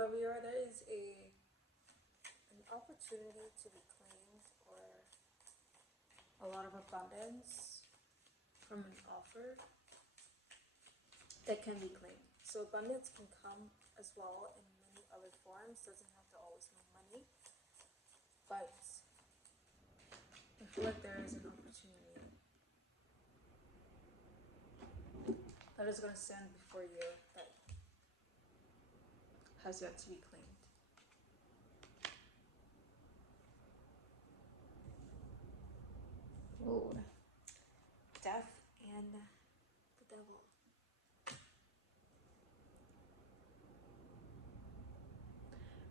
However, there is an opportunity to be claimed or a lot of abundance from an offer that can be claimed. So abundance can come as well in many other forms. Doesn't have to always mean money, but I feel like there is an opportunity that is going to stand before you that has yet to be claimed. Ooh, death and the devil.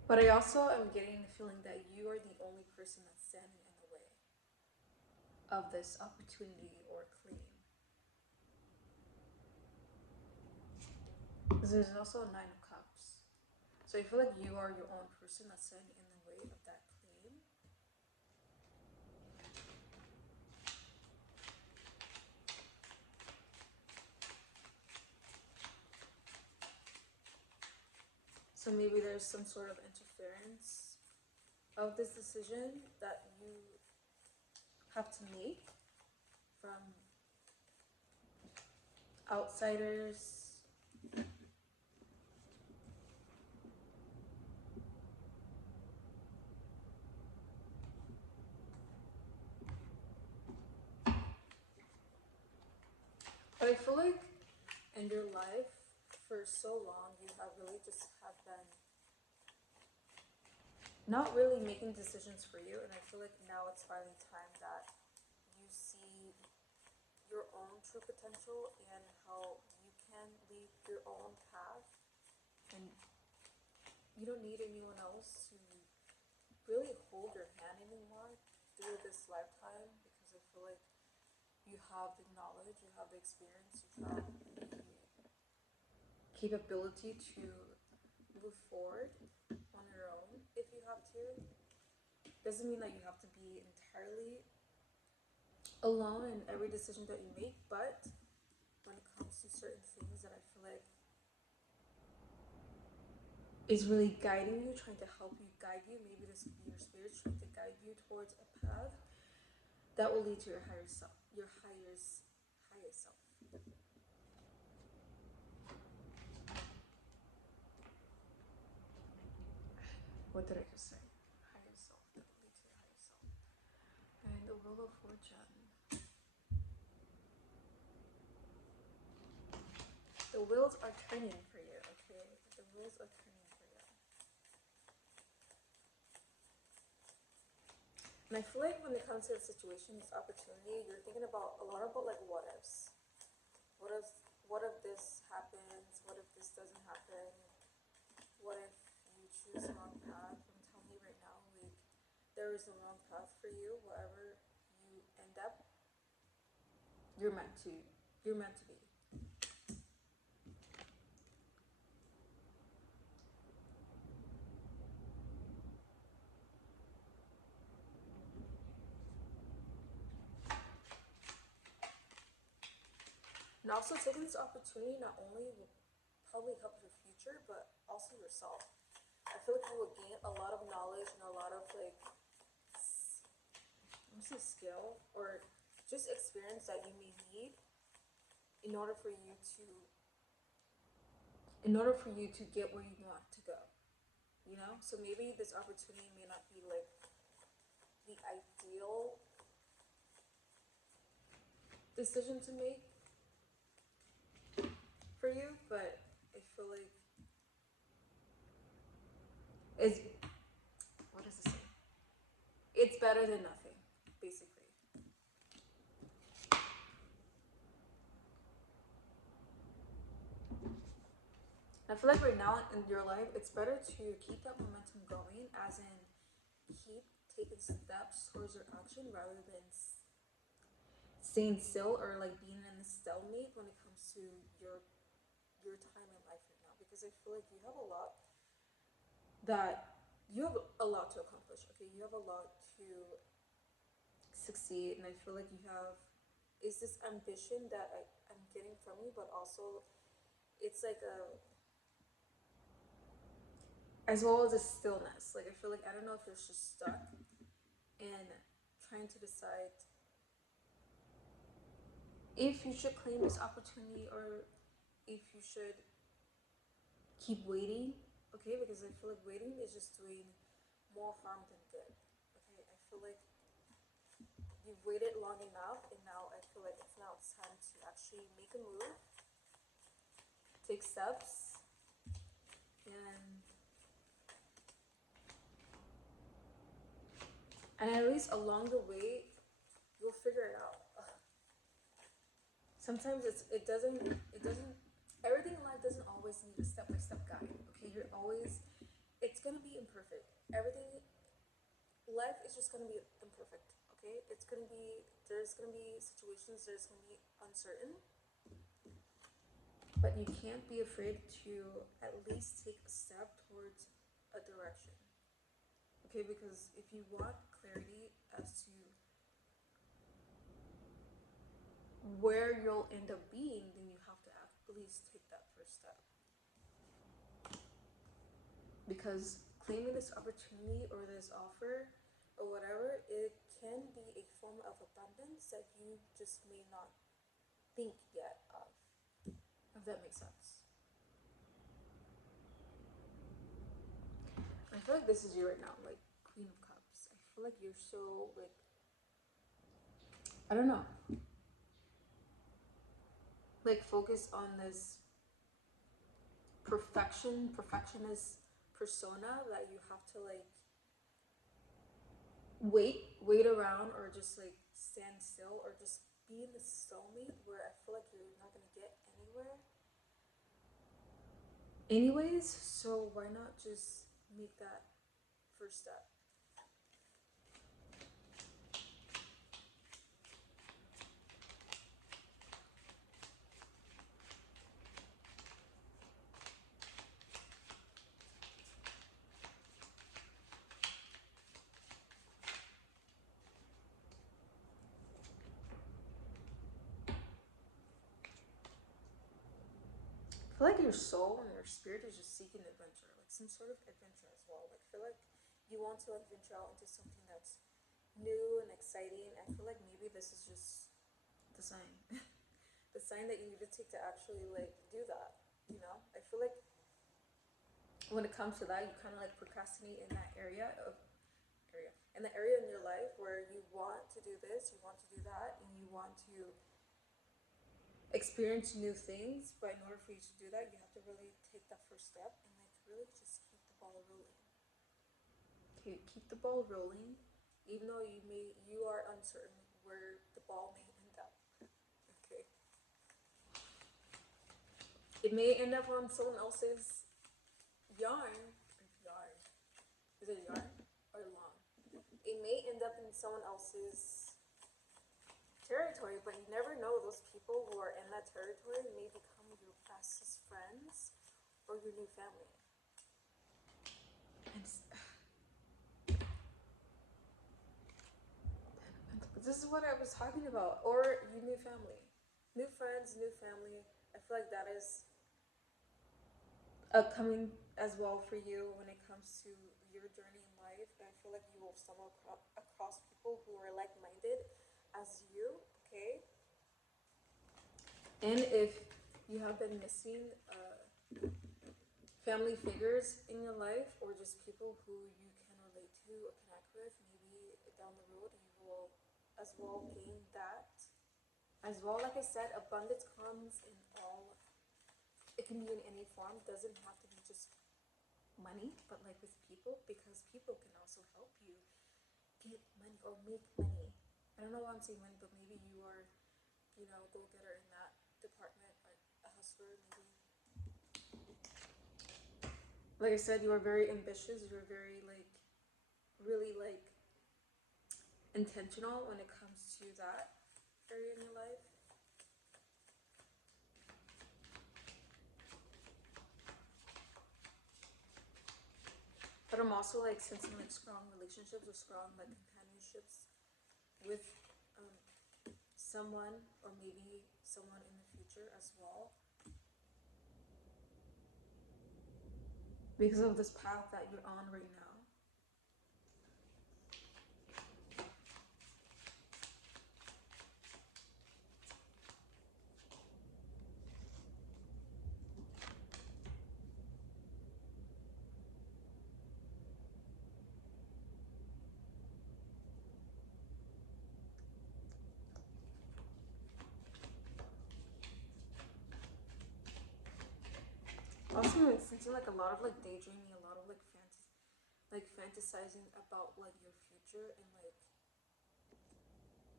But I also am getting the feeling that you are the only person that's standing in the way of this opportunity or claim. Because there's also a Nine of Cups. So I feel like you are your own person that's standing in the way of that claim. So maybe there's some sort of interference of this decision that you have to make from outsiders. But I feel like in your life for so long you have really just have been not really making decisions for you, and I feel like now it's finally time that you see your own true potential and how you can lead your own path, and you don't need anyone else to really hold your hand anymore through this lifetime, because I feel like you have the knowledge, you have the experience, you have the capability to move forward on your own if you have to. Doesn't mean that you have to be entirely alone in every decision that you make, but when it comes to certain things that I feel like is really guiding you, trying to help you guide you, maybe this could be your spirit trying to guide you towards a path that will lead to your higher self, your highest self. What did I just say? Higher self, that will lead to your higher self. And the Wheel of Fortune. The wheels are turning for you, okay? The wheels are turning for you. And I feel like when it comes to the situation, this opportunity, you're thinking about a lot about like what ifs. What if this happens? What if this doesn't happen? What if you choose the wrong path? I'm telling you right now, like there is no wrong path for you. Whatever you end up, you're meant to. You're meant to be. And also taking this opportunity not only will probably help your future, but also yourself. I feel like you will gain a lot of knowledge and a lot of like, I'm say skill or just experience that you may need in order for you to get where you want to go. You know? So maybe this opportunity may not be like the ideal decision to make for you, but I feel like it's, what does it say? It's better than nothing, basically. I feel like right now in your life, it's better to keep that momentum going, as in keep taking steps towards your action rather than staying still or like being in the stalemate when it comes to your time in life right now. Because I feel like you have a lot to accomplish. Okay, you have a lot to succeed, and I feel like you have is this ambition that I'm getting from you, but also it's like a as well as a stillness. Like I feel like I don't know if you're just stuck and trying to decide if you should claim this opportunity or if you should keep waiting. Okay, because I feel like waiting is just doing more harm than good. Okay, I feel like you've waited long enough, and now I feel like it's time to actually make a move, take steps, and at least along the way you'll figure it out. Sometimes it doesn't everything in life doesn't always need a step-by-step guide. Okay, you're always it's gonna be imperfect. Everything life is just gonna be imperfect. Okay, there's gonna be situations, there's gonna be uncertain, but you can't be afraid to at least take a step towards a direction. Okay, because if you want clarity as to where you'll end up being, then you have to at least take that first step. Because claiming this opportunity or this offer or whatever, it can be a form of abundance that you just may not think yet of. If that makes sense. I feel like this is you right now, like Queen of Cups. I feel like you're so like I don't know, like focused on this perfectionist persona that you have to like wait around or just like stand still or just be in the stalemate where I feel like you're not gonna get anywhere. Anyways, so why not just make that first step? I feel like your soul and your spirit is just seeking adventure, like some sort of adventure as well. Like I feel like you want to like venture out into something that's new and exciting. I feel like maybe this is just the sign. The sign that you need to take to actually like do that. You know? I feel like when it comes to that, you kind of like procrastinate in that in the area in your life where you want to do this, you want to do that, and you want to experience new things. But in order for you to do that, you have to really take that first step and like really just keep the ball rolling. Okay, keep the ball rolling, even though you are uncertain where the ball may end up. Okay, it may end up on someone else's yarn. Is it yarn or lawn? It may end up in someone else's territory, but you never know. Those people who are in that territory may become your bestest friends or your new family. And this is what I was talking about. Or your new family. New friends, new family. I feel like that is upcoming as well for you when it comes to your journey in life. I feel like you will stumble across people who are like minded as you, okay? And if you have been missing family figures in your life or just people who you can relate to or connect with, maybe down the road you will as well gain that. As well, like I said, abundance comes in all, it can be in any form, doesn't have to be just money, but like with people, because people can also help you get money or make money. I don't know why I'm saying money, but maybe you are, go getter in that department, like a hustler, maybe. Like I said, you are very ambitious. You're very like, really like intentional when it comes to that area in your life. But I'm also like sensing like strong relationships or strong like companionships with um, someone or maybe someone in the future as well. because of this path that you're on right now. Also, it's sensing like a lot of like daydreaming, a lot of like fantasizing about like your future and like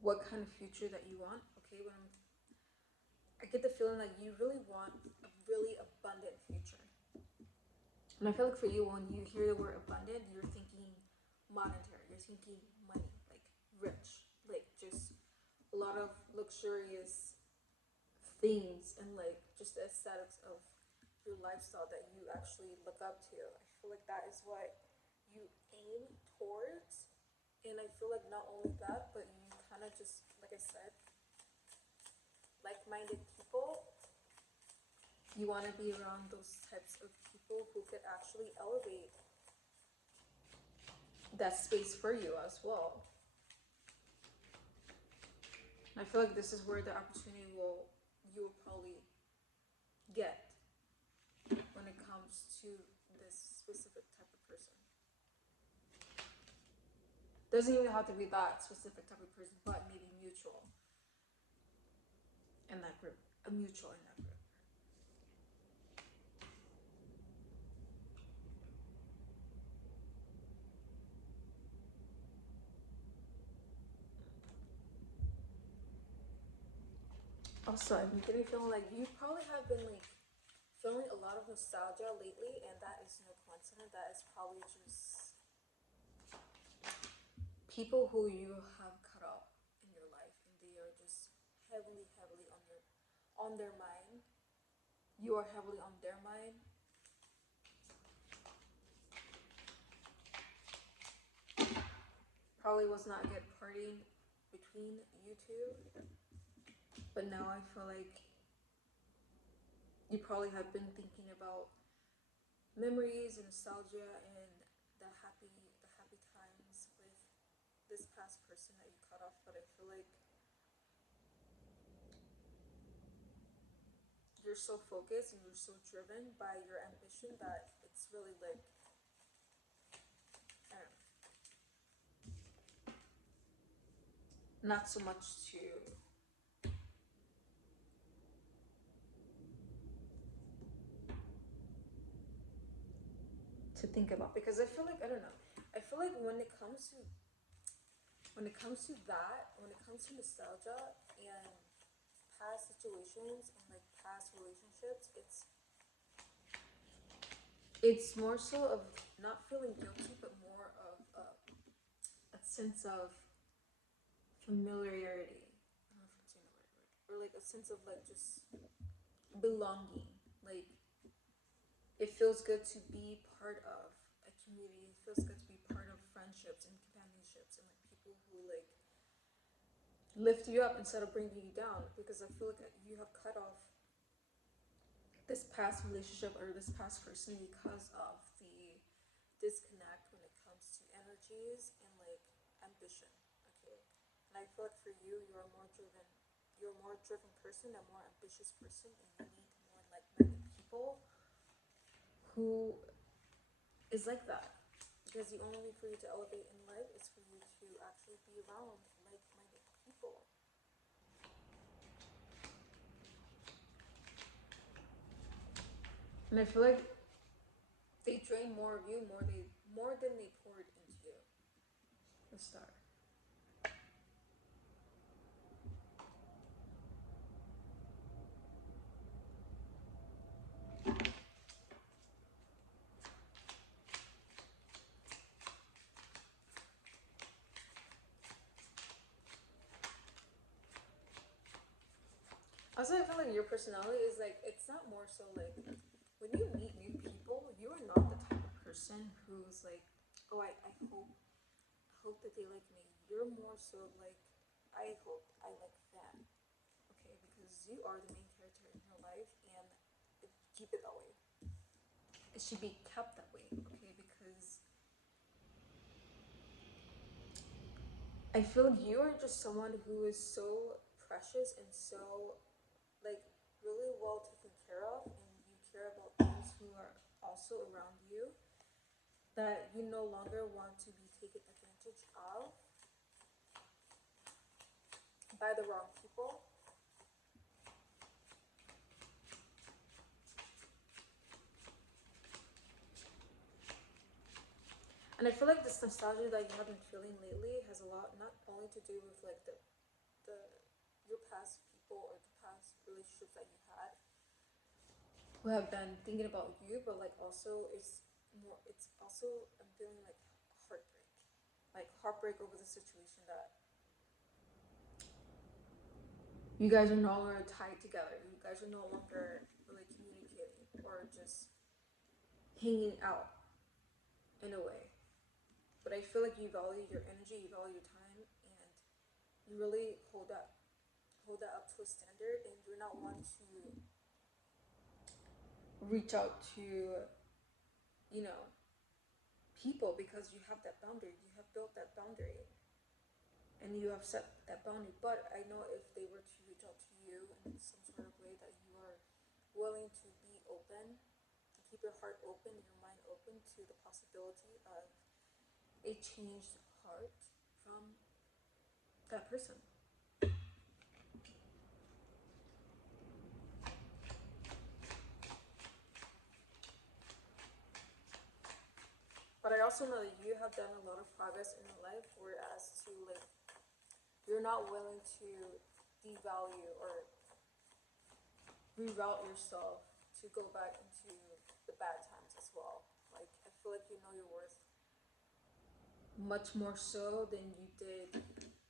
what kind of future that you want. Okay, I get the feeling that you really want a really abundant future. And I feel like for you, when you hear the word abundant, you're thinking monetary, you're thinking money, like rich, like just a lot of luxurious things and like just the aesthetics of your lifestyle that you actually look up to. I feel like that is what you aim towards. And I feel like not only that, but you kind of just, like I said, like minded people. You want to be around those types of people who could actually elevate that space for you as well. I feel like this is where the opportunity you will probably get when it comes to this specific type of person. Doesn't even have to be that specific type of person, but maybe mutual in that group. A mutual in that group. Also, I'm getting feeling like you probably have been like feeling a lot of nostalgia lately, and that is no coincidence. That is probably just people who you have cut off in your life, and they are just heavily, heavily on their mind. You are heavily on their mind. Probably was not good partying between you two, but now I feel like you probably have been thinking about memories and nostalgia and the happy times with this past person that you cut off. But I feel like you're so focused and you're so driven by your ambition that it's really like I don't know, not so much to think about, because I feel like I don't know. I feel like when it comes to nostalgia and past situations and like past relationships, it's more so of not feeling guilty, but more of a sense of familiarity. I don't know if I'm saying the right word, or like a sense of like just belonging. Like it feels good to be part of a community. It feels good to be part of friendships and companionships and like people who like lift you up instead of bringing you down. Because I feel like you have cut off this past relationship or this past person because of the disconnect when it comes to energies and like ambition. Okay, and I feel like for you, you're a more driven, you're a more driven person, a more ambitious person, and you need more like-minded people who is like that. Because the only way for you to elevate in life is for you to actually be around like-minded people. And I feel like they drain more of you more than they poured into you. The start. Also, I feel like your personality is like it's not more so like when you meet new people, you are not the type of person who's like, oh, I hope that they like me. You're more so like, I hope I like them. Okay, because you are the main character in your life, and keep it that way. it should be kept that way, okay? Because I feel like you are just someone who is so precious and so, like, really well taken care of, and you care about those who are also around you, that you no longer want to be taken advantage of by the wrong people. And I feel like this nostalgia that you have been feeling lately has a lot not only to do with like the your past people or the past relationships that you had who have been thinking about you, but like also it's also I'm feeling like heartbreak. Like heartbreak over the situation that you guys are no longer tied together. You guys are no longer really communicating or just hanging out in a way. But I feel like you value your energy, you value your time, and you really hold that up to a standard, and you're not one to reach out to, you know, people because you have that boundary. You have built that boundary, and you have set that boundary. But I know if they were to reach out to you in some sort of way that you are willing to be open, to keep your heart open, your mind open to the possibility of a changed heart from that person. But I also know that you have done a lot of progress in your life, whereas to like you're not willing to devalue or reroute yourself to go back into the bad times as well. Like I feel like you know your worth much more so than you did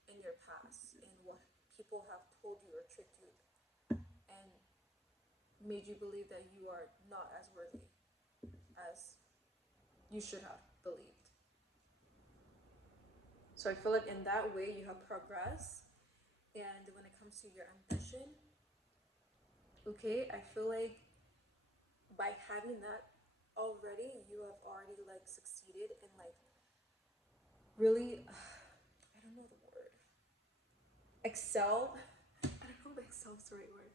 in your past and what people have told you or tricked you and made you believe that you are not as worthy as you should have believed. So I feel like in that way you have progress. And when it comes to your ambition, okay, I feel like by having that already, you have already like succeeded and like really, I don't know the word, excel. I don't know if excel is the right word.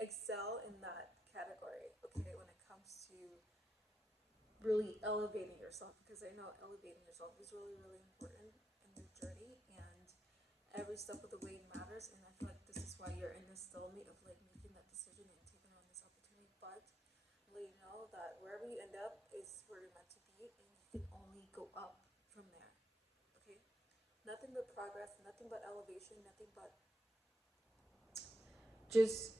Excel in that category, okay, when it comes to really elevating yourself, because I know elevating yourself is really, really important in your journey, and every step of the way matters. And I feel like this is why you're in this stalemate of like making that decision and taking on this opportunity. But let you know that wherever you end up is where you're meant to be, and you can only go up from there. Okay, nothing but progress, nothing but elevation, nothing but just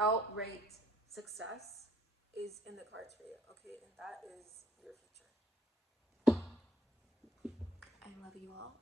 outright success is in the cards for you. Okay, and that is your future. I love you all.